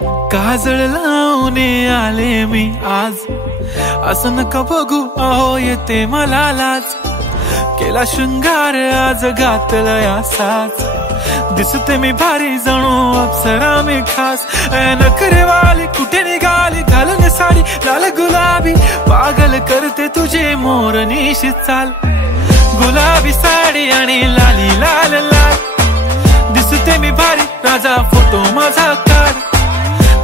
काजळ लावून आले मी आज, असं नका बघू अहो येते मला लाज. केला शृंगार आज घातला साज, दिसते मी भारी जणू अप्सरा मी खास. नखरेवाली कुठे निघाली घालून साडी लाल गुलाबी, पागल करते तुझे मोरनीशी चाल. गुलाबी साडी आणि लाली लाल लाल, दिसते मी भारी राजा फोटो माझा काढ.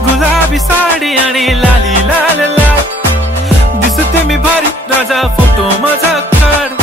गुलाबी साडी आणि लाली लाल लाल, दिसते मी भारी राजा फोटो माझा काढ.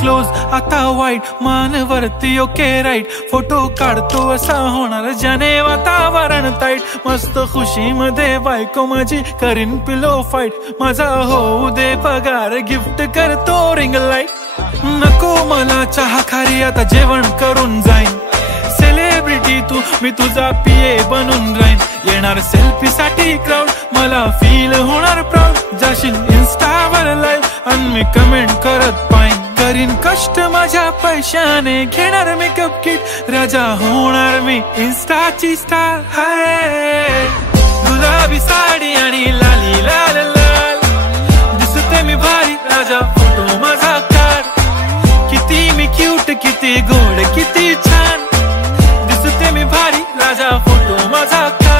क्लोज आता वाईट मानवरती ओके राईट, फोटो काढतो असा होणार ज्याने वातावरण ताईट. मस्त खुशी मध्ये बायको माझी करीन पिलो फाईट, माझा होऊ दे पगार गिफ्ट करतो रिंग लाईट. नको मला चहा खारी आता जेवण करून जाईन, सेलिब्रिटी तू मी तुझा पिये बनून राहीन. येणार सेल्फी साठी क्राऊड मला फील होणार प्राऊड, जाशील इन्स्टावर लाईव्ह आणि मी कमेंट करत पाईन. करीन कष्ट माझ्या पैशाने घेणार मेकअप किट, राजा होणार मी इन्स्टाची स्टार. हाय गुलाबी साडी आणि लाली लाल लाल, दिसते मी भारी राजा फोटो माझा काढ. किती मी क्यूट किती गोड किती छान, दिसते मी भारी राजा फोटो माझा काढ.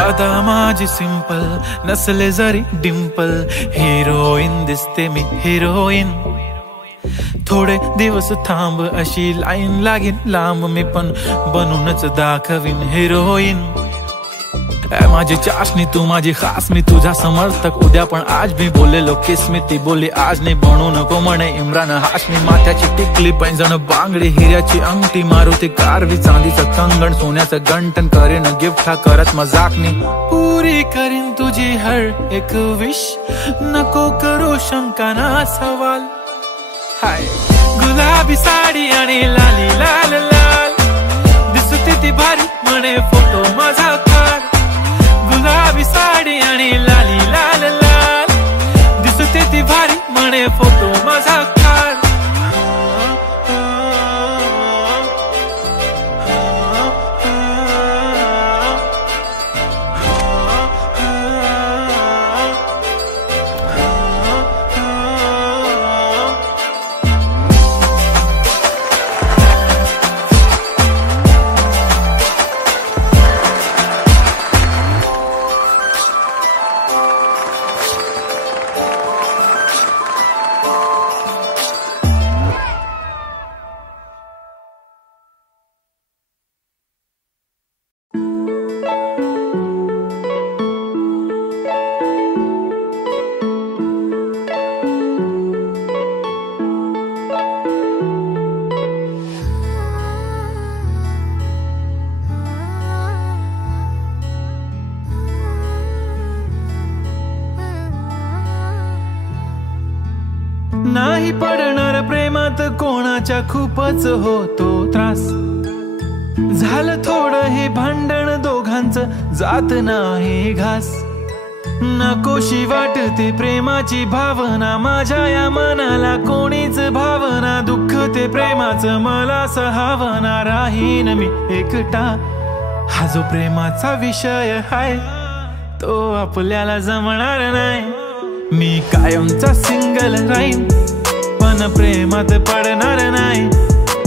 आता माझी सिंपल नसले जरी डिंपल, हिरोईन दिसते मी हिरोईन. थोडे दिवस थांब अशी लाईन लागेल लांब, मी पण बनूनच दाखवीन हिरोईन. माझी चाशनी तू माझी खास, मी तुझा समर्थक उद्या पण आज मी बोललेलो किस मी, ती बोलली आज नाही बनू नको म्हणे इम्रान हाशमी. माथ्याची टिकली पैंजण बांगडी हिऱ्याची अंगठी, मारुती कारवी चांदीचं कंगण सोन्याचं गंटन, करीन गिफ्ट हा करत मजाकनी. पुरी करीन तुझी हर एक विश, नको करू शंका ना सवाल. हाय गुलाबी साडी आणि लाली लाल लाल, दिसते ती भारी म्हणे फोटो माझा काढ. गुलाबी साडी आणि लाली लाल लाल, दिसते ती भारी म्हणे फोटो माझा काढ. नाही पडणार प्रेमात कोणाच्या खूपच होतो त्रास, झालं थोडं हे भांडण दोघांचं जात नाही घास. नकोशी वाटते प्रेमाची भावना माझ्या या मनाला, कोणीच भावना दुःख ते प्रेमाचं मला सहावना. राहीन मी एकटा, हा जो प्रेमाचा विषय हाय तो आपल्याला जमणार नाही. मी कायमचा सिंगल राहीन पण प्रेमात पडणार नाही.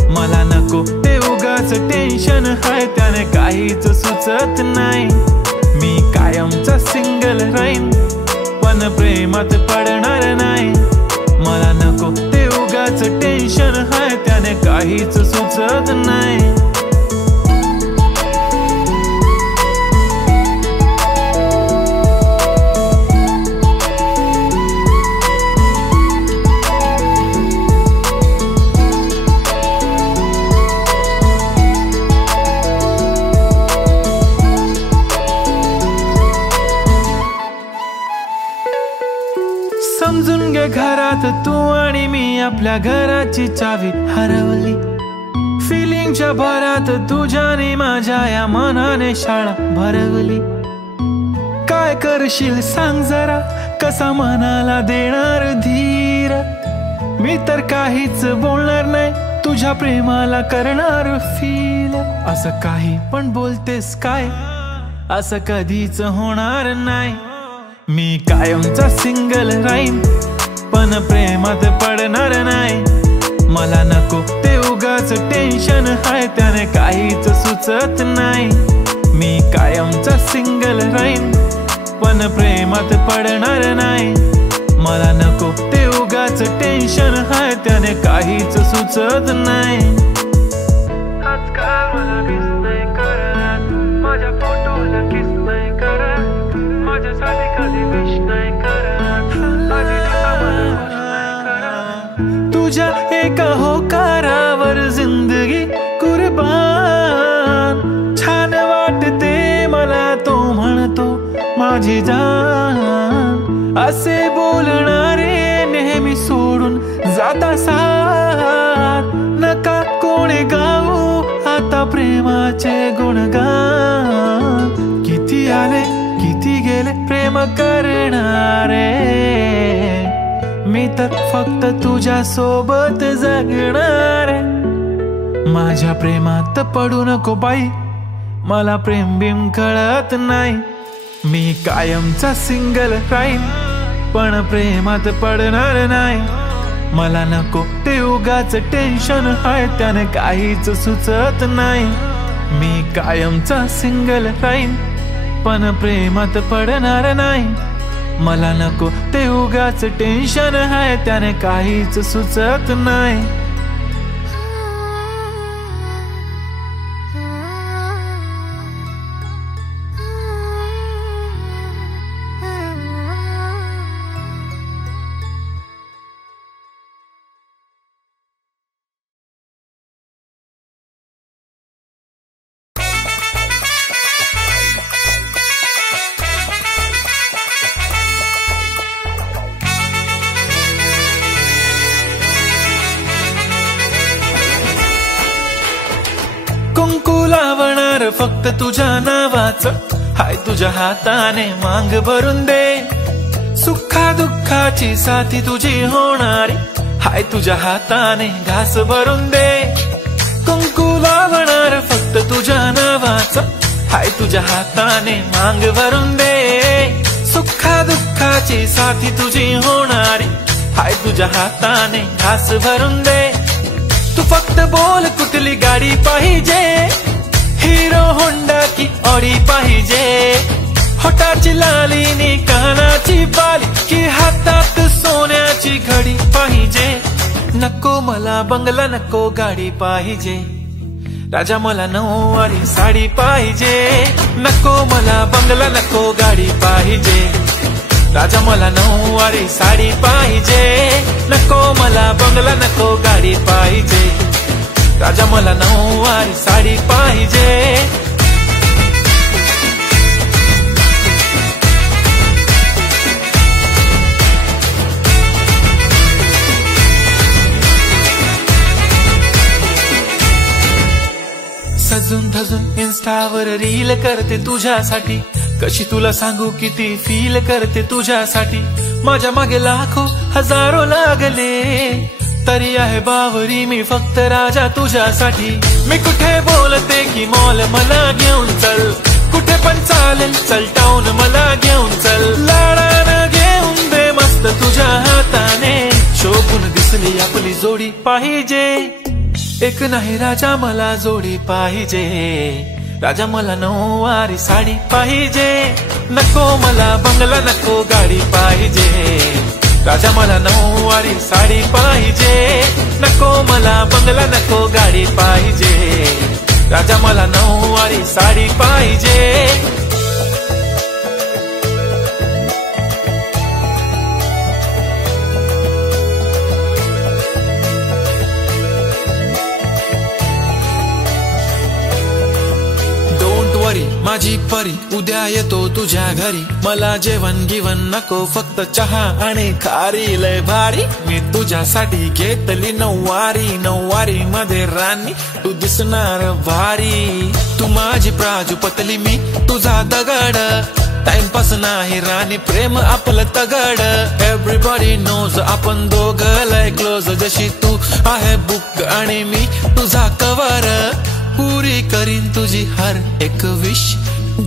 मला नको ते उगाच टेन्शन हाय, त्याने काहीच सुचत नाही. मी कायमचा सिंगल राहीन पण प्रेमात पडणार नाही. मला नको ते उगाच टेन्शन हाय, त्याने काहीच सुचत नाही. आकाशात तू आणि मी आपल्या घराची चावी हरवली. फिलिंगच्या भरात तुझ्याने माझ्या या मनाने शाळा भरवली. काय करशील सांग जरा, कसा मनाला देणार धीर. मी तर काहीच बोलणार नाही, तुझ्या प्रेमाला करणार फील. असं काही पण बोलतेस काय, असं कधीच होणार नाही. मी कायमचा सिंगल राहीन, पण प्रेमात पडणार नाही. मला नको ते उगाच टेन्शन हाय, त्याने काहीच सुचत नाही. मी कायमचा सिंगल राहीन, पण प्रेमात पडणार नाही. मला नको ते उगाच टेन्शन हाय, त्याने काहीच सुचत नाही. आजकाल मला मिस नाही करत, माझ्या फोटोला किस नाही करत, माझ्यासाठी कधी विश नाही करत, माझी मला खुश नाही करत. तुझ्या एका होकारावर जिंदगी कुर्बान. छान वाटते मला तो म्हणतो माझी जान. असे बोलणारे नेहमी सोडून जाता साथ. नका कोणी गाऊ आता प्रेमाचे गुणगान. किती आले किती गेले प्रेम करणारे, मी तर फक्त तुझ्या सोबत जगणारे. माझ्या प्रेमात पडू नको बाई, मला प्रेम बिम कळत नाही. मी कायमचा सिंगल राहीन, पण प्रेमात पडणार नाही. मला नको ते उगाच टेन्शन हाय, त्याने काहीच सुचत नाही. मी कायमचा सिंगल राहीन, पण प्रेमात पडणार नाही. मला नको ते उगाच टेन्शन हाय, त्याने काहीच सुचत नाही. कुंकू लावणार फक्त तुझ्या नावाचं, हाय तुझ्या हाताने मांग भरून दे. सुखा दुःखाची साथी तुझी होणारी, हाय तुझ्या हाताने घास भरून दे. कुंकू लावणार फक्त तुझ्या नावाचं, हाय तुझ्या हाताने मांग भरून दे. सुखा दुःखाची साथी तुझी होणारी, हाय तुझ्या हाताने घास भरून दे. तू फक्त बोल कुठली गाडी पाहिजे, हिरो होंडा की ऑडी पाहिजे. होटाची लालीनी कानाची बाली, की हातात सोन्याची घडी पाहिजे. नको मला बंगला नको गाडी पाहिजे, राजा मला नऊवारी साडी पाहिजे. नको मला बंगला नको गाडी पाहिजे, राजा मला नऊवारी साडी पाहिजे. नको मला बंगला नको गाडी पाहिजे, राजा मला नऊवारी साडी पाहिजे. सजून धजून इन्स्टावर रील करते तुझ्यासाठी, कशी तुला सांगू किती फील करते तुझ्यासाठी. माझ्या मागे लाखो हजारो लागले, तरी आहे बावरी मी फक्त राजा तुझ्यासाठी. मी कुठे बोलते की मॉल मला घेऊन चल, कुठे पण चालेल चल टाऊन मला घेऊन चल. लाडानं घेऊन दे मस्त तुझ्या हाताने, शोभून दिसली आपली जोडी पाहिजे. एक नाही राजा मला जोडी पाहिजे, राजा मला नऊवारी साडी पाहिजे. नको मला बंगला नको गाडी पाहिजे, राजा मला नऊवारी साडी पाहिजे. नको मला बंगला नको गाडी पाहिजे, राजा मला नऊवारी साडी पाहिजे. माझी परी उद्या येतो तुझ्या घरी, मला जेवण गिवण नको फक्त चहा आणि खारी. लय भारी मी तुझ्यासाठी घेतली नऊवारी, नऊवारी मध्ये राणी तू दिसणार भारी. तू माझी प्राजूपतली मी तुझा दगड, टाइमपास नाही राणी प्रेम आपलं तगड. एव्हरीबॉडी नोज आपण दोघं लय क्लोज, जशी तू आहे बुक आणि मी तुझा कवर. पुरी करीन तुझी हर एक विश,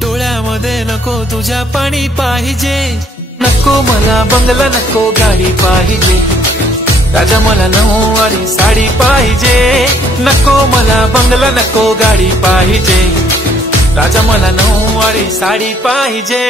डोळ्यामध्ये नको तुझ्या पाणी पाहिजे. नको मला बंगला नको गाडी पाहिजे, राजा मला नऊवारी साडी पाहिजे. नको मला बंगला नको गाडी पाहिजे, राजा मला नऊवारी साडी पाहिजे.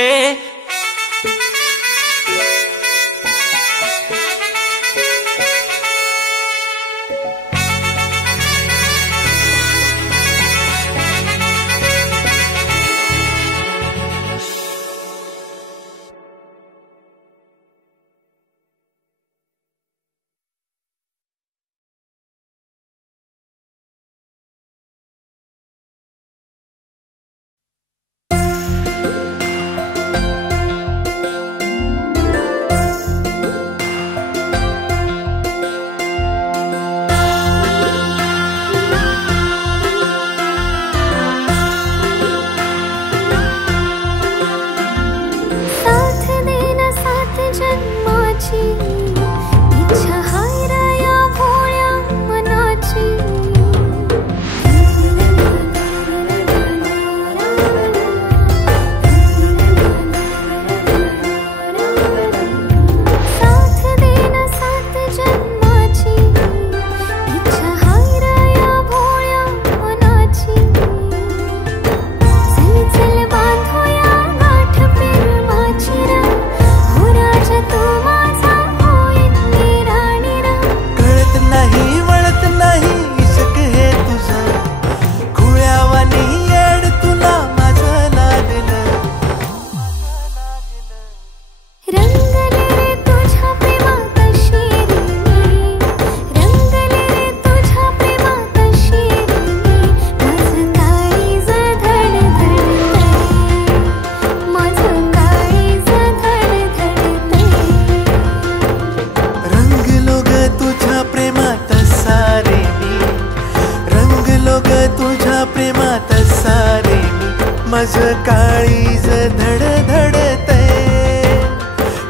माझं काळीज धडधडतय,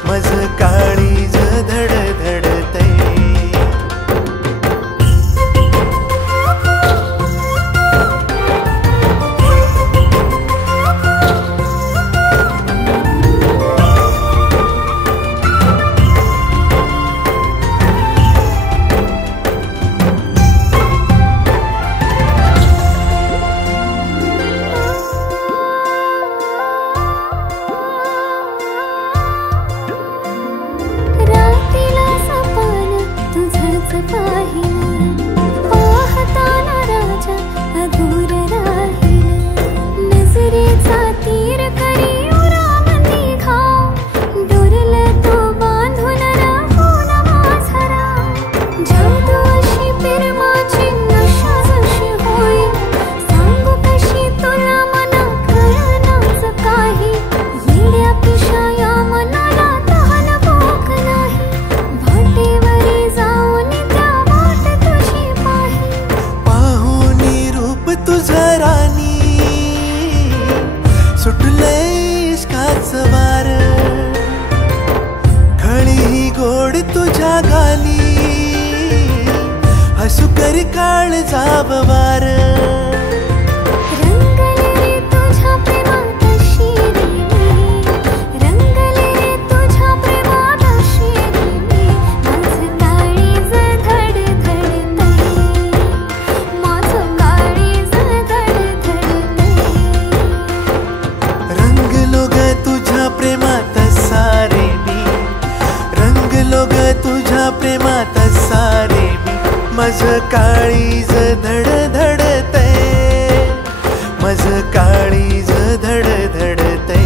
माझं काळीज धडधडतय. सुकर काळ जाव वार रंगले रे तुझ्या प्रेमात शिरी मी, रंगले रे तुझ्या प्रेमात शिरी मी. माझं काळीज धडधडतय, माझं काळीज धडधडतय. रंगलो ग तुझ्या प्रेमात सारे मी, रंगलो ग तुझ्या प्रेमात सारे मी. माझं काळीज धडधडतय, माझं काळीज धडधडतय.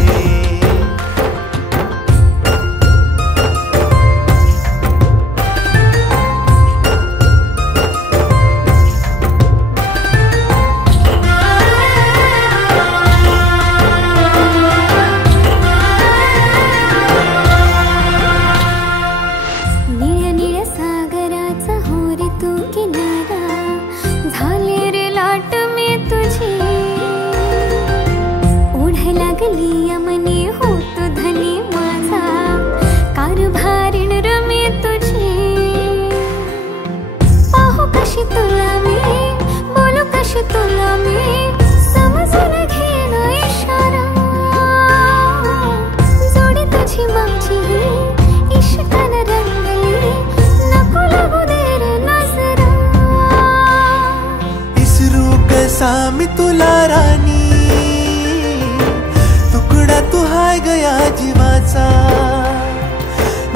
प्रेमाचा.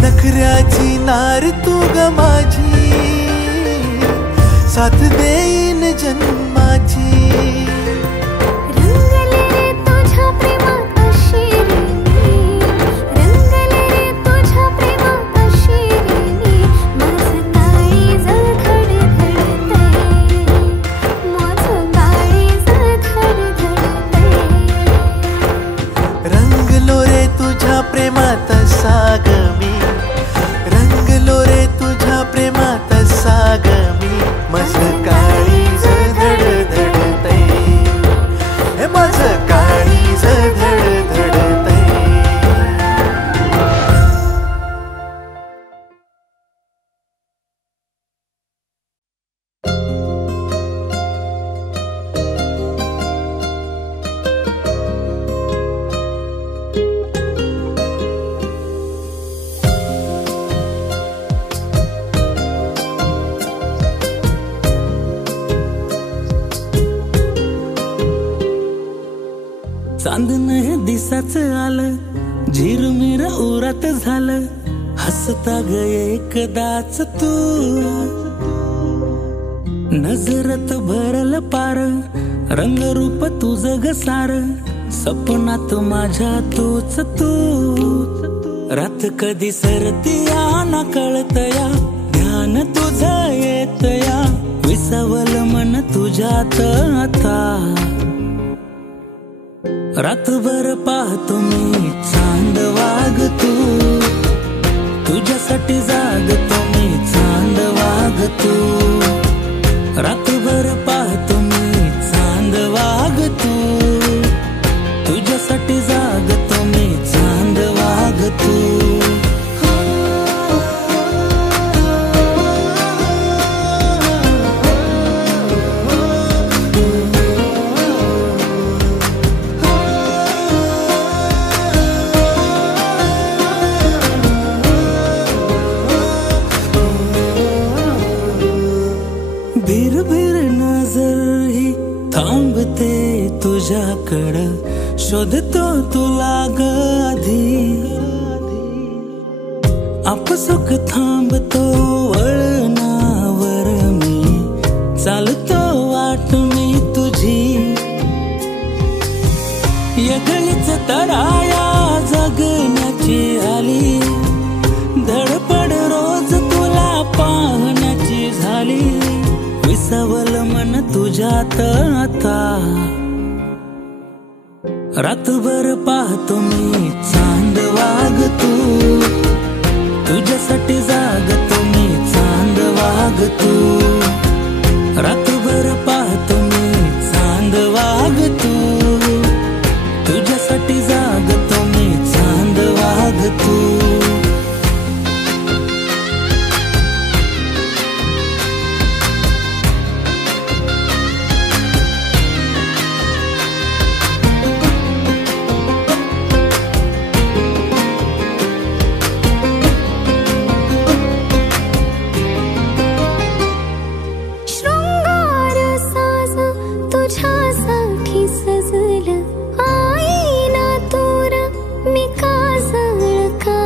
नखऱ्याची नार तू ग माझी, साथ देईन जन्माची. रंगलो रे तुझ्या प्रेमात साग मी, रंगलो रे तुझ्या प्रेमात साग मी. माझं काळीज धडधडतय, हे माझं काळीज धडधडतय. चांदण हे दिसाच आलं, झिरमिर उरात झालं, हसता ग एकदाच तू. नजरत भरल पार, रंगरूप तुझं ग सार, सपनात माझ्या तूच तू. रात कधी सरतिया ना कळतया, ध्यान तुझं येतया, विसावल मन तुझ्यात आता. रातभर पाहतो मी चांद वागतो, तुझ्यासाठी जागतो मी चांद वागतो. रातभर पाहतो मी चांद वागतो, तुझ्यासाठी जागतो मी चांद वागतो. भिरभिर नजर ही थांबते तुझ्याकडं, शोधतो तुला ग आधी. आपसुक थांबतो वळणावर मी, चालतो वाट मी तुझी. यगळीच तराया जगण्याची आली, धडपड रोज तुला पाहण्याची झाली, विसावल मन तुझ्यात आता. रातभर पाहतो मी चांद वागतो, तुझ्यासाठी जागतो मी चांद वागतो. रातभर पाहतो मी चांद वागतो, तुझ्यासाठी जागतो मी चांद वागतो. सजल आईना तूर मी काजळ का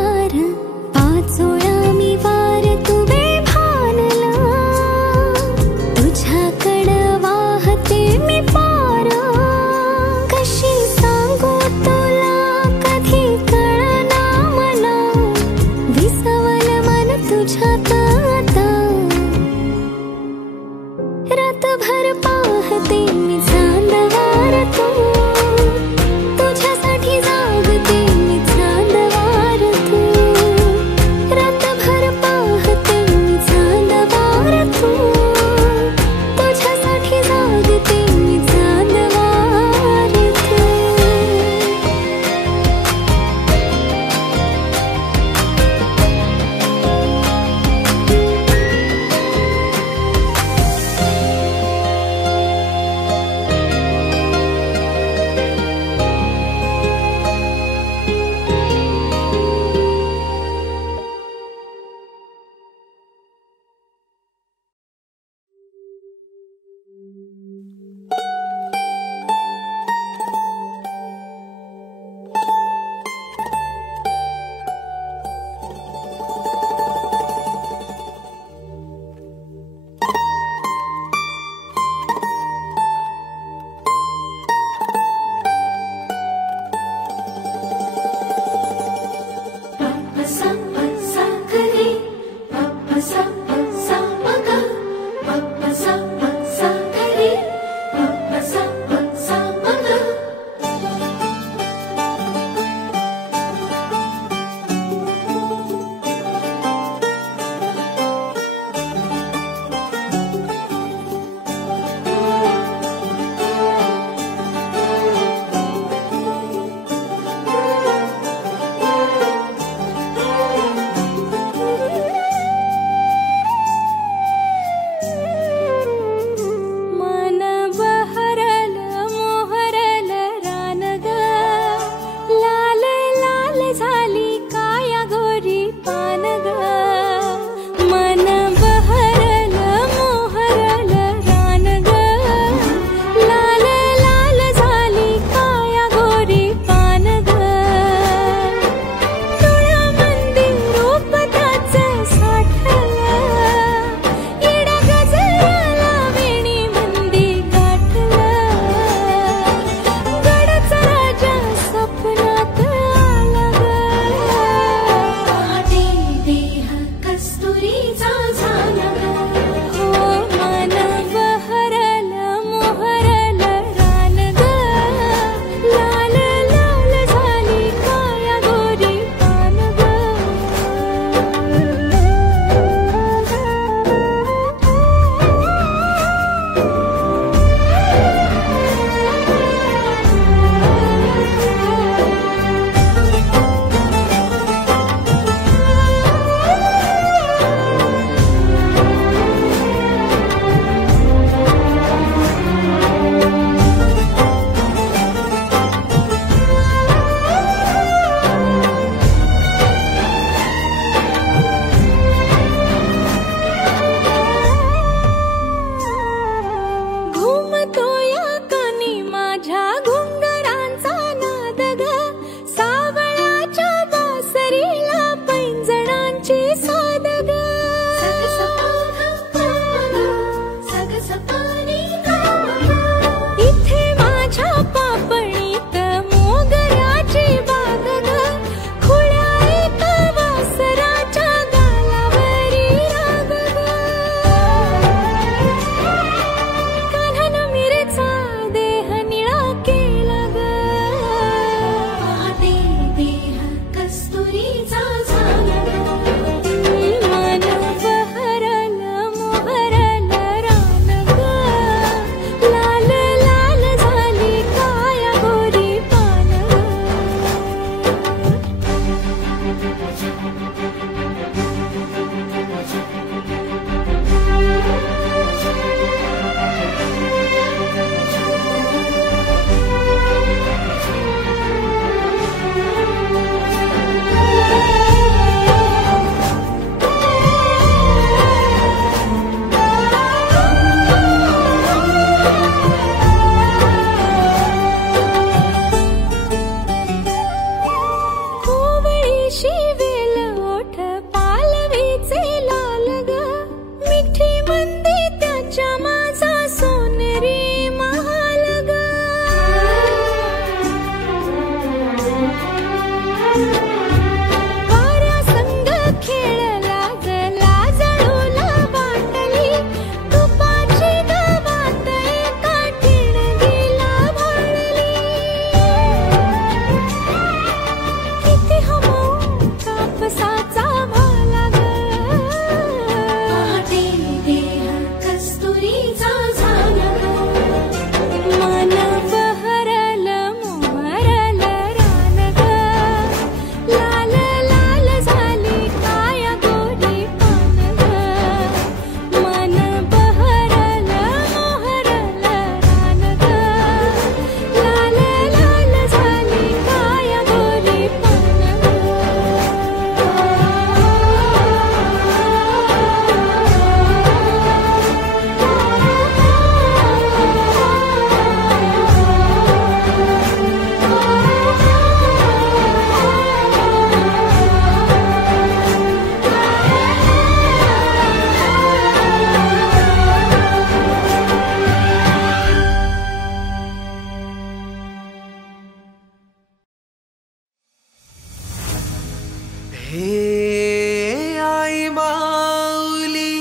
हे आई माऊली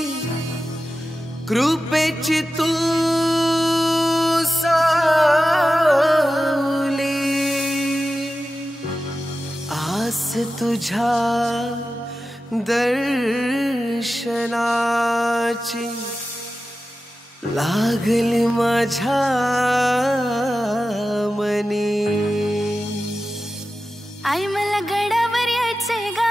कृपेची तू सावली, आस तुझ्या दर्शनाची लागली माझ्या मनी. आई मला गडावर यायचंय गा,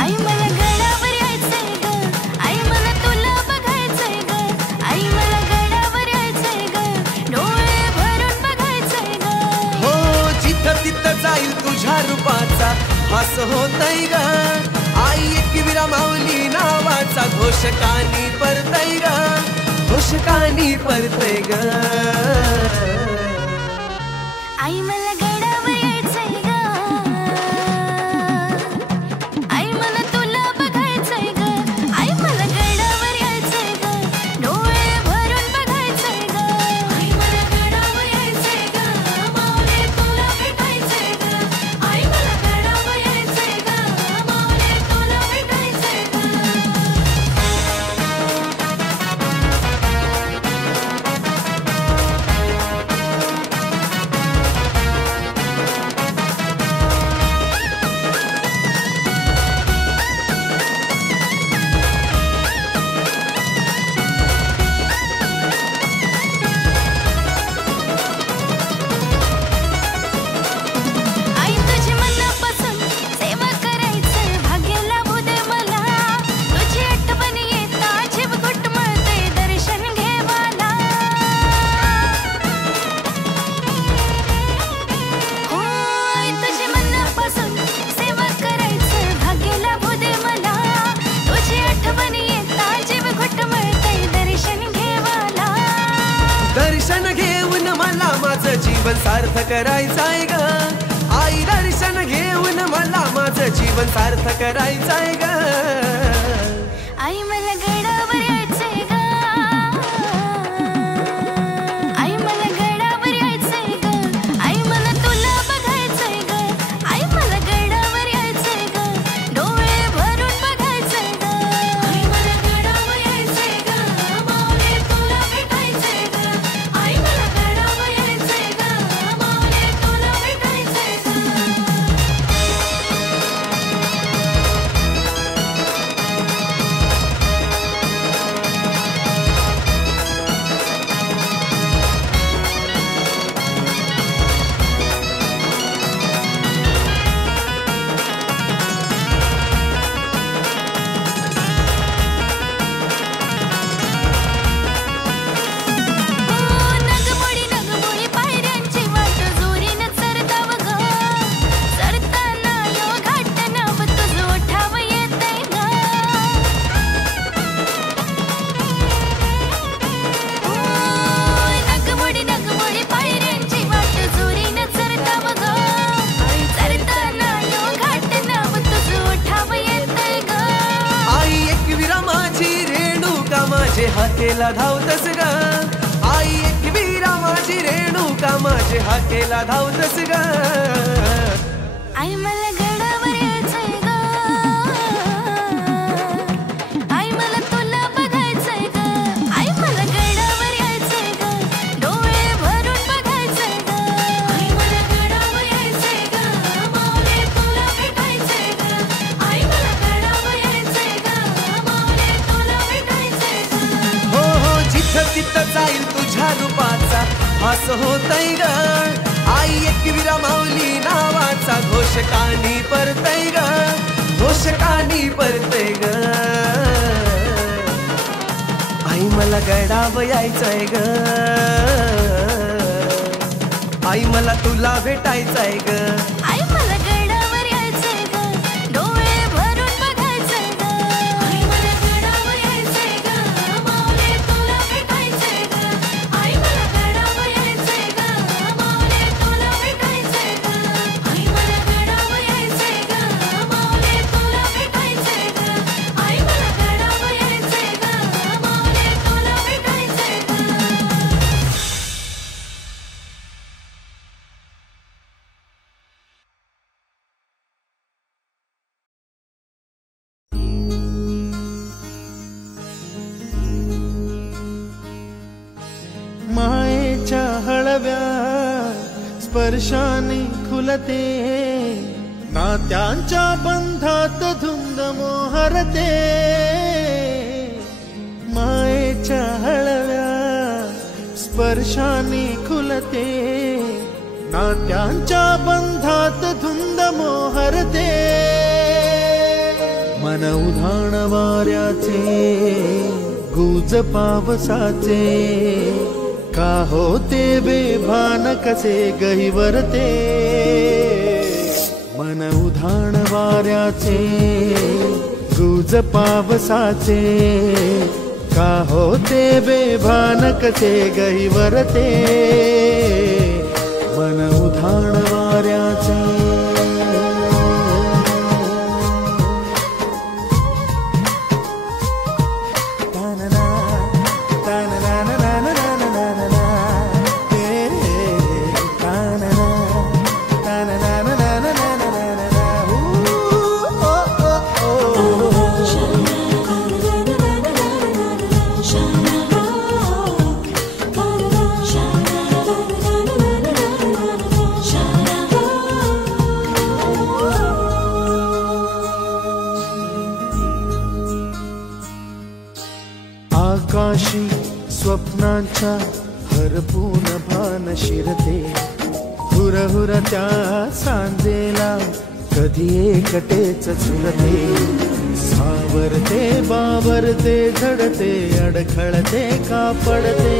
आई मला गडावर यायचंय ग, आई मला तुला बघायचंय ग, आई मला गडावर यायचंय ग, डोळे भरून बघायचंय ग. हो जिथं तिथं जाईल तुझ्या रूपाचा भास होतय ग. आई एकविरा माऊली नावाचा घोषकानी परतय ग, घोषकानी परतय ग. आई मला गडावर यायचंय ग, आई मला तुला बघायचंय ग, आई मला गडावर यायचंय ग, डोळे भरून बघायचंय ग. आई मला गडावर यायचंय ग, माऊली तुला भेटायचंय ग, आई मला गडावर यायचंय ग, माऊली तुला भेटायचंय ग. आई तुझी मनापासून सेवा करायचं भाग्य लाभू दे मला, तुझी आठवण येता जीव घुटमळते दर्शन घे मला. हो आई तुझी मनापासून सेवा करायचं भाग्य लाभू दे मला, तुझी आठवण येता जीव घुटमळते दर्शन घे मला. दर्शन घेऊन मला माझं जीवन सार्थ करायचंय ग. आई दर्शन घेऊन मला माझं जीवन सार्थ करायचंय ग. आई मला गडावर यायचंय ग, आई मला गडावर यायचंय ग, आई मला तुला बघायचंय ग, आई मला गडावर यायचंय ग, डोळे भरून बघायचंय ग. आई मला गडावर यायचंय ग, माऊली तुला भेटायचंय ग, आई मला गडावर यायचंय ग, माऊली तुला भेटायचंय ग. नगमोडी पायऱ्यांची वाट जोरीनं चरताव ग, चरताना यो घाट नाव तुझं ओठाव येतंय ग. नगमोडी पायऱ्यांची वाट जोरीनं चरताव ग, चरताना यो घाट नाव तुझं ओठाव येतंय ग. आई एकविरा माझी रेणुका माझे हाकेला धावतस ग. आई एकविरा माझी रेणुका माझे हाकेला धावतस ग. आई मला गडावर यायचंय ग, आई मला तुला बघायचंय ग, आई मला गडावर यायचंय ग, डोळे भरून बघायचंय ग. आई मला गडावर यायचंय ग, माऊली तुला भेटायचंय ग, आई मला गडावर यायचंय ग, माऊली तुला भेटायचंय ग. हो हो जिथं तिथं जाईल तुझ्या रूपाचा भास होतय ग. आई एकविरा माऊली नावाचा घोषकानी परतय ग, घोषकानी परतय ग. आई मला गडावर यायचंय ग, आई मला तुला भेटायचंय ग. आई मला गडावर यायचंय ग, डोळे भरून बघायचंय ग, आई मला गडावर यायचंय ग, माऊली तुला भेटायचंय ग, आई मला गडावर यायचंय ग, माऊली तुला भेटायचंय ग, आई मला गडावर यायचंय ग, माऊली तुला भेटायचंय ग, आई मला गडावर यायचंय ग, माऊली तुला भेटायचंय ग. मायेच्या हळव्या स्पर्शाने खुलते, नात्यांच्या बंधात धुंद मोहरते. मायेच्या हळव्या स्पर्शाने खुलते, नात्यांच्या बंधात धुंद मोहरते. मन उधाण वाऱ्याचे गुज पावसाचे, का होते बेभान कसे गहिवरते. मन उधाण वाऱ्याचे गुज पावसाचे, का होते बेभान कसे गहिवरते. मन उधाण वाऱ्याचे. आकाशी स्वप्नांच्या हरपून भान शिरते, हुरहुर त्या सांजेला कधी एकटेच झुलते. सावरते बावरते झडते, अडखळते का पडते.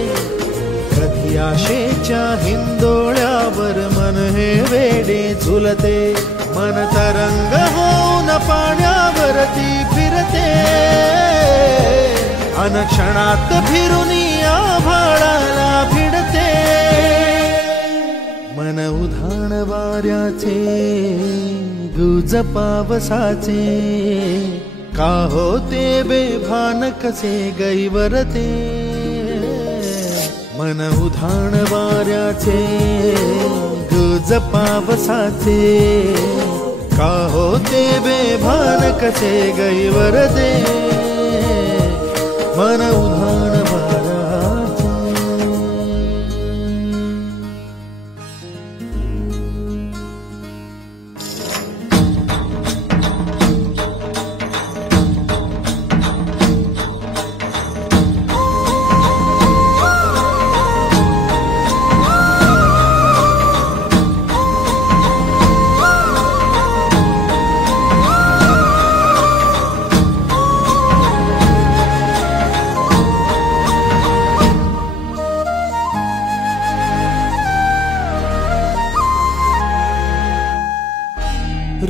कधी आशेच्या हिंदोळ्यावर मन हे वेडे झुलते. मन तरंग होऊन पाण्यावरती फिरते, अनक्षणात फिरून आभाळाला भिडते. मन उधाण वाऱ्याचे गुज पावसाचे, का होते बेभान कसे गैवरते. मन उधाण वाऱ्याचे गुज पावसाचे, का होते बेभान कसे गैवरते. मन उधाण वाऱ्याचे.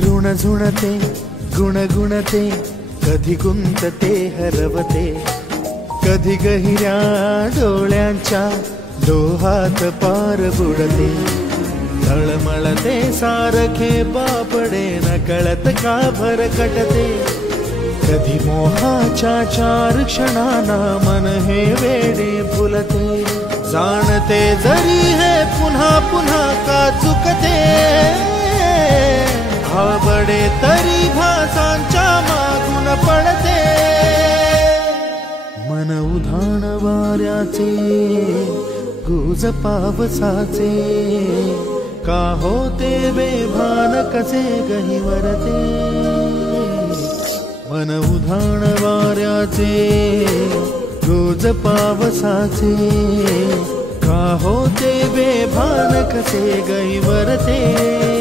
ऋण झुणते गुणगुणते, कधी गुंतते हरवते. कधी गहिऱ्या डोळ्यांच्या डोहात पार बुडते. तळमळते सारखे बापडे, नकळत का भरकटते. कधी मोहाच्या चार क्षणांना मन हे वेडे फुलते. जाणते जरी हे पुन्हा पुन्हा का चुकते. भाबडे तरी भासांच्या मागून पडते. मन उधाण वाऱ्याचे गुज पावसाचे, का होते बेभान कसे गहिवरते. मन उधाण वाऱ्याचे गुज पावसाचे, का होते बेभान कसे गहिवरते.